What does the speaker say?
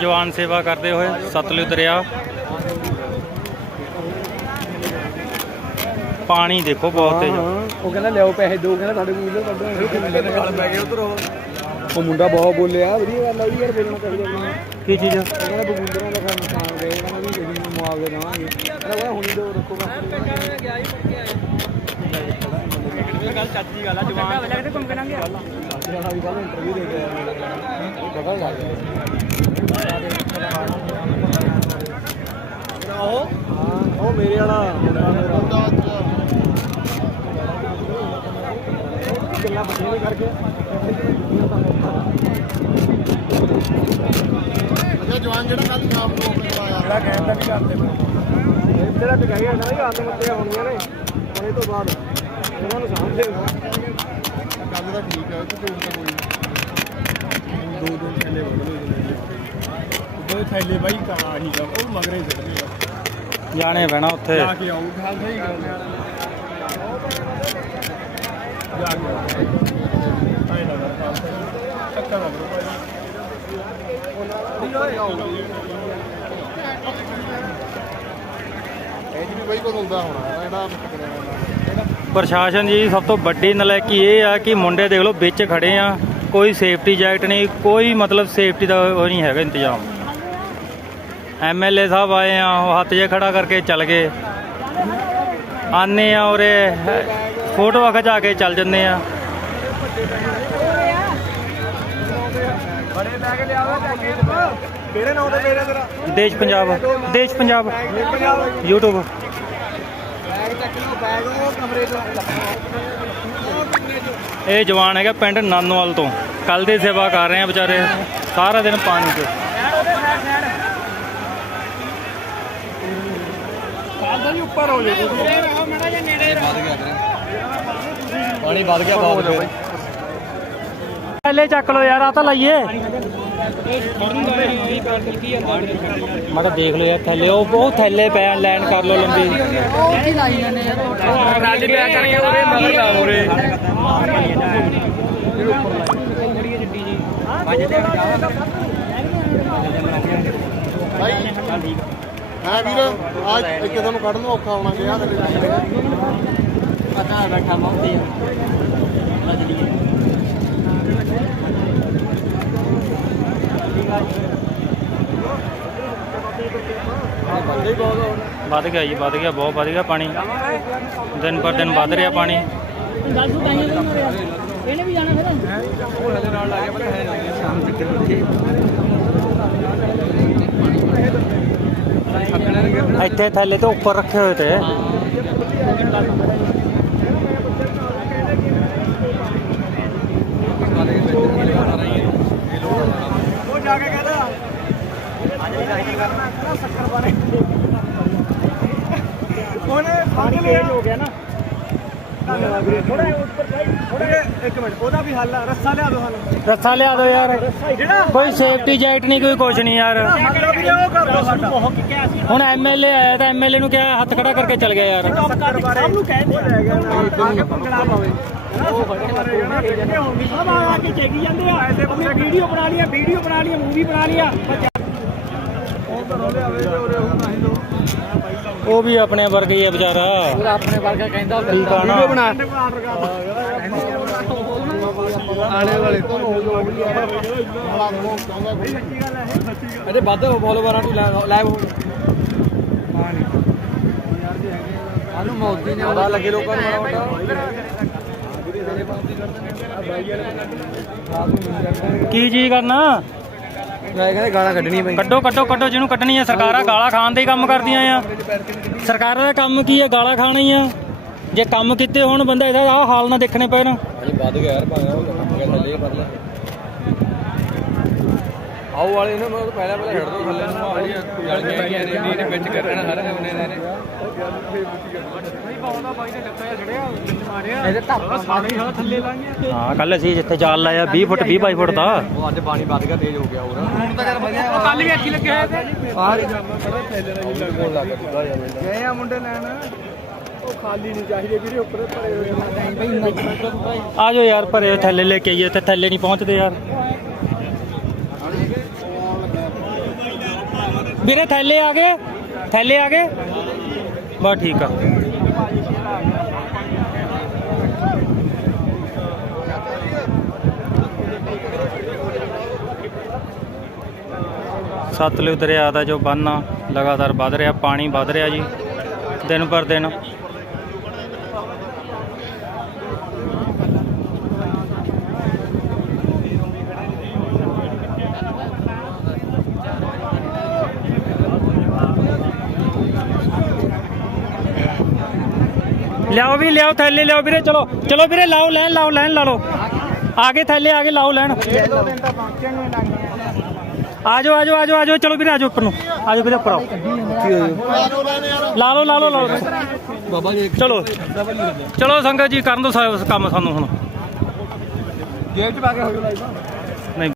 ਜਵਾਨ ਸੇਵਾ ਕਰਦੇ ਹੋਏ ਸਤਲੁਜ ਦਰਿਆ। ਪਾਣੀ ਦੇਖੋ ਬਹੁਤ ਤੇਜ਼। ਉਹ ਕਹਿੰਦਾ ਲਿਆਓ ਪੈਸੇ ਦੋ ਕਹਿੰਦਾ ਸਾਡੇ ਕੋਲ ਕੱਢੋ ਗੱਲ ਪੈ ਗਏ ਉਧਰ ਉਹ ਮੁੰਡਾ ਬਹੁਤ ਬੋਲਿਆ ਵਧੀਆ ਗੱਲ ਆ ਵੀ ਯਾਰ ਬੋਲਣਾ ਚਾਹੀਦਾ ਵੀ ਕੀ ਚੀਜ਼ ਉਹ ਕਹਿੰਦਾ ਬਗੁੰਦਰਾਂ ਦਾ ਕੰਮ ਨੁਕਸਾਨ ਗਏ ਕਹਿੰਦਾ ਵੀ ਅਸੀਂ ਨੂੰ ਮੁਆਵਜ਼ਾ ਦੇਵਾਂਗੇ। ਕਹਿੰਦਾ ਹੁਣੀ ਦੋ ਰੱਖੋ ਗੱਲ ਚਾਚੀ ਗੱਲ ਆ ਜਵਾਨ ਕਿਤੇ ਘੁੰਮ ਕੇ ਲੰਘ ਗਿਆ ਵੀ ਕੱਲ ਇੰਟਰਵਿਊ ਦੇ ਕੇ ਆਇਆ ਪਤਾ ਲੱਗ ਗਿਆ ਉਹ ਹਾਂ ਉਹ ਮੇਰੇ ਵਾਲਾ ਮੁੰਡਾ ਮੇਰਾ ਗੱਲਾਂ ਬਥੇਰੇ ਕਰਕੇ ਅੱਛਾ ਜਵਾਨ ਜਿਹੜਾ ਕੱਲ ਸ਼ਾਮ ਨੂੰ ਆਇਆ। ਜਿਹੜਾ ਕਹਿਣ ਦਾ ਨਹੀਂ ਕਰਦੇ ਮੈਂ ਜਿਹੜਾ ਟਿਕਾਈ ਹੈ ਨਾ ਆਦਮ ਮੱਤੇ ਹੋਣੀਆਂ ਨੇ ਹੁਣ ਤੋਂ ਬਾਅਦ। ਉਹਨਾਂ ਨੂੰ ਸਾਂਭਦੇ ਗੱਲ ਤਾਂ ਠੀਕ ਹੈ ਤੇ ਝੂਠ ਤਾਂ ਕੋਈ ਨਹੀਂ ਦੋ ਦਿਨ ਥੱਲੇ ਵੜ ਲਓ ਦੋ ਥੱਲੇ ਬਾਈ ਕਾ ਹੀ ਉਹ ਮਗਰੇ ਚੱਲਣੇ ਜਾਣੇ ਪੈਣਾ ਉੱਥੇ। ਜਾ ਕੇ ਆਉ ਗੱਲ ਸਹੀ ਗੱਲ ਜਾ ਕੇ ਆਉ ਆਏ ਨਾ ਗੱਲ ਚੱਕਰ ਨਾ ਕਰੋ ਇਹ ਵੀ ਬਾਈ ਕੋਲ ਹੁੰਦਾ ਹੋਣਾ ਜਿਹੜਾ ਟਿਕਣਾ ਹੋਣਾ ਪ੍ਰਸ਼ਾਸਨ ਜੀ, ਸਭ ਤੋਂ ਵੱਡੀ ਨਲਾਇਕੀ ਇਹ ਆ ਕਿ ਮੁੰਡੇ ਦੇਖ ਲਓ ਵਿੱਚ ਖੜੇ ਆ, ਕੋਈ ਸੇਫਟੀ ਜੈਕਟ ਨਹੀਂ, ਕੋਈ ਮਤਲਬ ਸੇਫਟੀ ਦਾ ਉਹ ਨਹੀਂ ਹੈਗਾ ਇੰਤਜ਼ਾਮ। ਐਮਐਲਏ ਸਾਹਿਬ ਆਏ ਆ, ਉਹ ਹੱਥ ਜੇ ਖੜਾ ਕਰਕੇ ਚੱਲ ਗਏ। ਆਨੇ ਆ ਉਰੇ ਫੋਟੋ ਖਿਚਾ ਕੇ ਚੱਲ ਜੰਨੇ ਆ। ਬੜੇ ਬੈਗ ਲਿਆਵਾ ਪੈਕੇਟ ਕਿਹੜੇ ਨਾਂ ਤੇ ਮੇਰੇ ਤੇਰਾ। ਦੇਸ਼ ਪੰਜਾਬ ਦੇਸ਼ ਪੰਜਾਬ। YouTube ਬੈਗ ਚੱਕ ਲਓ ਬੈਗ ਉਹ ਕਮਰੇ ਤੋਂ ਇਹ ਜਵਾਨ ਹੈਗਾ ਪਿੰਡ ਨਾਨੋਵਾਲ ਤੋਂ। ਕੱਲ ਦੀ ਸੇਵਾ ਕਰ ਰਹੇ ਆ ਵਿਚਾਰੇ। ਸਾਰਾ ਦਿਨ ਪਾਣੀ 'ਚ। ਉੱਪਰ ਹੋ ਪਾਣੀ ਵੱਧ ਗਿਆ ਬਹੁਤ ਥੈਲੇ ਚੱਕ ਲੋ ਯਾਰ ਆ ਤਾਂ ਲਾਈਏ। ਮਾੜਾ ਦੇਖ ਲਓ ਯਾਰ ਥੈਲੇ ਉਹ ਬਹੁਤ ਥੈਲੇ ਪੈ ਲਾਈਨ ਕਰ ਲਓ ਲੰਬੀ। ਟਰਾਲੀ ਪਿਆ ਕਰਕੇ ਉਹਦੇ ਮਗਰ ਲਾ ਉਰੇ। ਭਾਈ ਹਾਂ ਵੀਰ ਅੱਜ ਇੱਕ ਤੁਹਾਨੂੰ ਕੱਢਣ ਨੂੰ ਔਖਾ ਹੋਣਾ ਗਿਆ ਤੇ ਪਤਾ ਬੈਠਾ ਵੱਧ ਗਿਆ ਜੀ ਵੱਧ ਗਿਆ ਬਹੁਤ ਵੱਧ ਗਿਆ ਪਾਣੀ। ਦਿਨ ਪਰ ਦਿਨ ਵੱਧ ਰਿਹਾ ਪਾਣੀ। ਉਹ ਹਲੇ ਨਾਲ ਲੱਗੇ ਪਰ ਹੈ ਨਹੀਂ ਸ਼ਾਮ ਤੱਕ ਬੱਚੇ ਇੱਥੇ ਥੈਲੇ ਤੋਂ ਉੱਪਰ ਰੱਖੇ ਹੋਏ ਤੇ ਉਹ ਜਾ ਕੇ ਕਹਿੰਦਾ ਅੱਜ ਨਹੀਂ ਕਰਨਾ ਕਹਿੰਦਾ ਸ਼ੱਕਰ ਪਾਣੇ ਉਹਨੇ ਪਾਣੀ ਤੇਜ਼ ਹੋ ਗਿਆ ਨਾ ਥੋੜਾ ਉੱਪਰ ਜਾਈ ਥੋੜਾ ਇੱਕ ਮਿੰਟ ਉਹਦਾ ਵੀ ਹੱਲ ਆ ਰੱਸਾ ਲਿਆ ਦੋ ਸਾਨੂੰ ਰੱਸਾ ਲਿਆ ਦਿਓ ਯਾਰ ਜਿਹੜਾ ਕੋਈ ਸੇਫਟੀ ਜੈਕਟ ਨਹੀਂ ਕੋਈ ਕੁਛ ਨਹੀਂ ਯਾਰ ਹੱਲ ਉਹ ਕਰ ਸਾਡਾ ਹੁਣ ਐਮਐਲਏ ਆਇਆ ਤਾਂ ਐਮਐਲਏ ਨੂੰ ਕਿਹਾ ਹੱਥ ਖੜਾ ਕਰਕੇ ਚੱਲ ਗਿਆ ਯਾਰ ਸਭ ਨੂੰ ਕਹਿੰਦੇ ਆ ਕੇ ਪੰਗੜਾ ਪਾਵੇ ਉਹ ਆ ਕੇ ਜਾਂਦੇ ਆ ਵੀਡੀਓ ਬਣਾ ਲਈਆਂ ਵੀਡੀਓ ਬਣਾ ਲਈਆਂ ਮੂਵੀ ਬਣਾ ਲਈਆਂ ਉਹ ਵੀ ਆਪਣੇ ਵਰਗਾ ਹੀ ਹੈ ਵਿਚਾਰਾ। ਆਪਣੇ ਵਰਗਾ ਕਹਿੰਦਾ ਠੀਕ ਆ ਨਾ। ਬਣਾ। ਆਲੇ ਵਾਲੇ ਅਜੇ ਵੱਧ ਫੋਲੋਵਰਾਂ ਨੂੰ ਲਾਈਵ ਹੋ ਆਨੂੰ ਮੌਦੀ ਨੇ ਪਤਾ ਲੱਗੇ ਲੋਕਾਂ ਨੂੰ ਮਾੜਾ ਮੋਟਾ। ਕੀ ਚੀਜ਼ ਕਰਨਾ? ਮੈਂ ਕਹਿੰਦਾ ਗਾਲਾਂ ਕੱਢਣੀਆਂ ਪਈ ਕੱਢੋ ਕੱਢੋ ਕੱਢੋ ਜਿਹਨੂੰ ਕੱਢਣੀ ਆ ਸਰਕਾਰਾਂ ਗਾਲਾਂ ਖਾਣ ਦੇ ਹੀ ਕੰਮ ਕਰਦੀਆਂ ਆ। ਸਰਕਾਰਾਂ ਦਾ ਕੰਮ ਕੀ ਆ? ਗਾਲਾਂ ਖਾਣਾ ਹੀ ਆ। ਜੇ ਕੰਮ ਕੀਤੇ ਹੋਣ ਬੰਦਾ ਇਹਦਾ ਆਹ ਹਾਲ ਨਾ ਦੇਖਣੇ ਪੈਣ। ਅਜੇ ਵੱਧ ਗਿਆ ਯਾਰ ਭਾਵੇਂ ਉਹ ਗੱਲ ਥੱਲੇ ਲੈ। ਆਓ ਵਾਲੇ ਇਹਨਾਂ ਨੂੰ ਪਹਿਲਾਂ ਪਹਿਲਾਂ ਛੱਡ ਦੋ ਥੱਲੇ ਨੂੰ ਆਓ ਜਲ ਗਿਆ ਕਿ ਇਹਨੇ ਵਿੱਚ ਕਰਨਾ ਹਰ ਨੇ ਨੇ ਨੇ ਬਾਈ ਨੇ ਸਾਰੇ ਹੀ ਕੱਲ ਅਸੀਂ ਜਿੱਥੇ ਜਾਲ ਲਾਇਆ 20 ਫੁੱਟ 20 22 ਫੁੱਟ ਦਾ। ਉਹ ਅੱਜ ਪਾਣੀ ਵੱਧ ਗਿਆ ਤੇਜ਼ ਹੋ ਗਿਆ ਹੋਰ। ਹੁਣ ਤਾਂ ਯਾਰ ਵਧੀਆ। ਉਹ ਕੱਲ ਵੀ ਅੱਖੀ ਲੱਗੇ ਹੋਏ ਤੇ ਆਹ ਲੱਗ ਗਏ ਆ ਮੁੰਡੇ ਲੈਣ? ਉਹ ਖਾਲੀ ਨਹੀਂ ਚਾਹੀਦੇ ਵੀਰੇ ਉੱਪਰ ਭਰੇ ਹੋਏ ਬਈ ਆ ਜਾਓ ਯਾਰ ਭਰੇ ਥੈਲੇ ਲੈ ਕੇ ਆਈਏ ਤੇ ਥੈਲੇ ਨਹੀਂ ਪਹੁੰਚਦੇ ਯਾਰ। ਵੀਰੇ, ਥੈਲੇ ਆ ਗਏ? ਥੈਲੇ ਆ ਗਏ? ਬਸ ਠੀਕ ਆ। ਸਤਲੁਜ ਦਰਿਆ ਦਾ ਜੋ ਬੰਨ ਆ, ਲਗਾਤਾਰ ਵੱਧ ਰਿਹਾ, ਪਾਣੀ ਵੱਧ ਰਿਹਾ ਜੀ, ਦਿਨ ਪਰ ਦਿਨ। ਲਿਆਓ ਵੀ, ਲਿਆਓ ਥੈਲੇ, ਲਿਆਓ ਵੀਰੇ, ਚਲੋ ਚਲੋ ਵੀਰੇ, ਲਾਓ ਲੈਣ ਲਾਓ ਲੈਣ, ਲਾ ਲਓ। ਆਗੇ ਥੈਲੇ, ਆਗੇ ਲਾਓ ਲੈਣ। ਦੋ ਦਿਨ ਤਾਂ ਪਹੁੰਚਣ ਆ ਜਾਓ ਆ ਜਾਓ ਆ ਜਾਓ ਆ ਜਾਓ ਚਲੋ ਵੀਰੇ ਆ ਜਾਓ ਉੱਪਰ ਨੂੰ। ਆ ਜਾਓ ਵੀਰੇ, ਉੱਪਰ ਆਓ। ਲਾ ਲਓ ਲਾ ਲਓ ਲਾ ਲਓ। ਬਾਬਾ ਜੀ ਚਲੋ ਚਲੋ ਸੰਗਤ ਜੀ, ਕਰਨ ਦੋ ਕੰਮ ਸਾਨੂੰ ਹੁਣ। ਜੇਬ ਚ ਪਾ ਕੇ ਹੋ ਜਾਊ ਲਾਈਵ